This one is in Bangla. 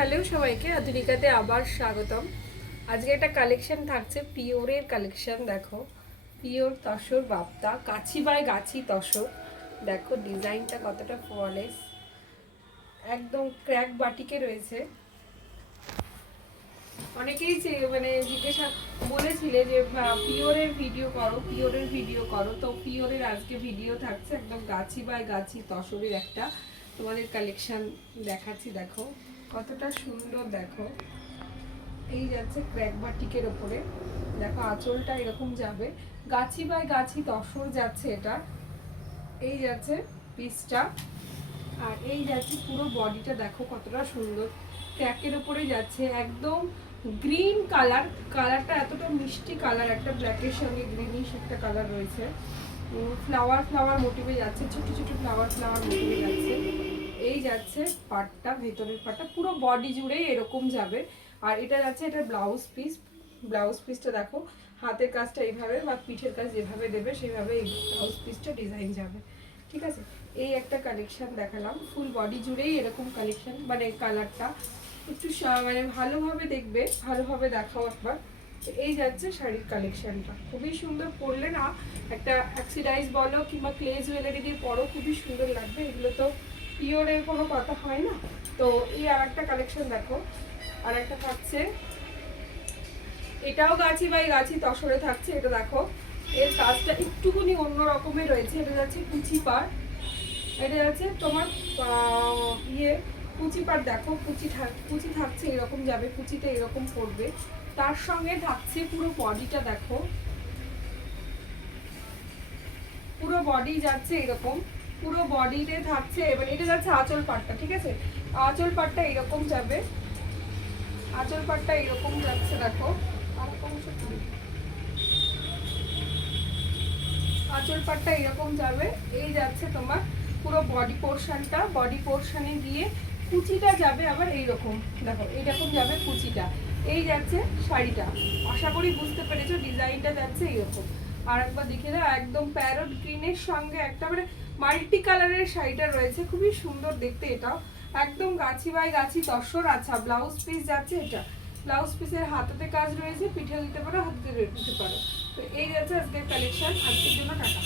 হ্যালো সবাইকে, আধুনিকাতে আবার স্বাগতম। আজকে একটা কালেকশন থাকছে পিওরের কালেকশন। দেখো, pure tussar Bapta, Gachhi by গাছি তসর। দেখো ডিজাইনটা কতটা ফ্ললেস, একদম ক্র্যাক বাটিকে রয়েছে। অনেকেই মানে জিজ্ঞাসা বলেছিলে যে পিওরের ভিডিও করো, পিওরের ভিডিও করো। তো পিওরের আজকে ভিডিও থাকছে একদম গাছি বাই গাছি তসরের একটা তোমাদের কালেকশন দেখাচ্ছি। দেখো কতটা সুন্দর, দেখো এই যাচ্ছে ক্র্যাক বাটিকের ওপরে। দেখো আঁচলটা এরকম যাবে, গাছি বাই গাছি তসর যাচ্ছে এটা। এই যাচ্ছে পিসটা, আর এই যাচ্ছে পুরো বডিটা। দেখো কতটা সুন্দর, ক্র্যাকের উপরে যাচ্ছে একদম গ্রিন কালার। কালারটা এতটা মিষ্টি কালার, একটা ব্ল্যাকের সঙ্গে গ্রিনিশ একটা কালার রয়েছে। ফ্লাওয়ার ফ্লাওয়ার মোটিভে যাচ্ছে, ছোট ছোট ফ্লাওয়ার ফ্লাওয়ার মোটিভে যাচ্ছে। এই যাচ্ছে পাটটা, ভেতরের পাটটা পুরো বডি জুড়েই এরকম যাবে। আর এটা যাচ্ছে এটা ব্লাউজ পিস। ব্লাউজ পিসটা দেখো, হাতের কাজটা এইভাবে বা পিঠের কাজ যেভাবে দেবে সেভাবে এই ব্লাউজ পিসটা ডিজাইন যাবে। ঠিক আছে, এই একটা কালেকশন দেখালাম। ফুল বডি জুড়েই এরকম কালেকশন, মানে কালারটা একটু মানে ভালোভাবে দেখবে, ভালোভাবে দেখাও একবার। এই যাচ্ছে শাড়ির কালেকশনটা, খুবই সুন্দর। পরলে না একটা অ্যাক্সিডাইজ বলো কিংবা ক্লে জুয়েলারি দিয়ে পরো, খুবই সুন্দর লাগবে। এগুলো তো পিওরের কোনো কথা হয় না। তো এই আর একটা কালেকশন দেখো, আর একটা থাকছে, এটাও গাছি বাই গাছি তসরে থাকছে। এটা দেখো, এর কাজটা একটুকুনি অন্য রকমের রয়েছে। এটা যাচ্ছে কুচি পার, এটা যাচ্ছে তোমার ইয়ে কুচি পার। দেখো কুচি থাকছে এরকম যাবে, কুচিতে এরকম পড়বে। তার সঙ্গে থাকছে পুরো বডিটা। দেখো পুরো বডি যাচ্ছে এরকম, পুরো বডিতে থাকছে। এবার এটা যাচ্ছে আঁচল পাটটা। ঠিক আছে, আঁচল পাটটা এরকম যাবে, আঁচল পাটটা এরকম যাচ্ছে। দেখো আঁচল পাটটা এরকম যাবে। এই যাচ্ছে তোমার পুরো বডি পোর্শনটা, বডি পোর্শনে গিয়ে কুচিটা যাবে আবার এইরকম। দেখো এইরকম যাবে কুচিটা। এই যাচ্ছে শাড়িটা, আশা করি বুঝতে পেরেছো। ডিজাইনটা যাচ্ছে এইরকম। আর একবার দেখে দাও, একদম প্যারট গ্রিনের সঙ্গে একটা মানে মাল্টি কালারের শাড়িটা রয়েছে, খুবই সুন্দর দেখতে। এটাও একদম গাছি বাই গাছি তসর। আচ্ছা, ব্লাউজ পিস যাচ্ছে এটা। ব্লাউজ পিসের হাতাতে কাজ রয়েছে, পিঠে দিতে পারো, হাতে দিতে পারো। তো এই যাচ্ছে আজকের কালেকশন। আজকের জন্য টাটা।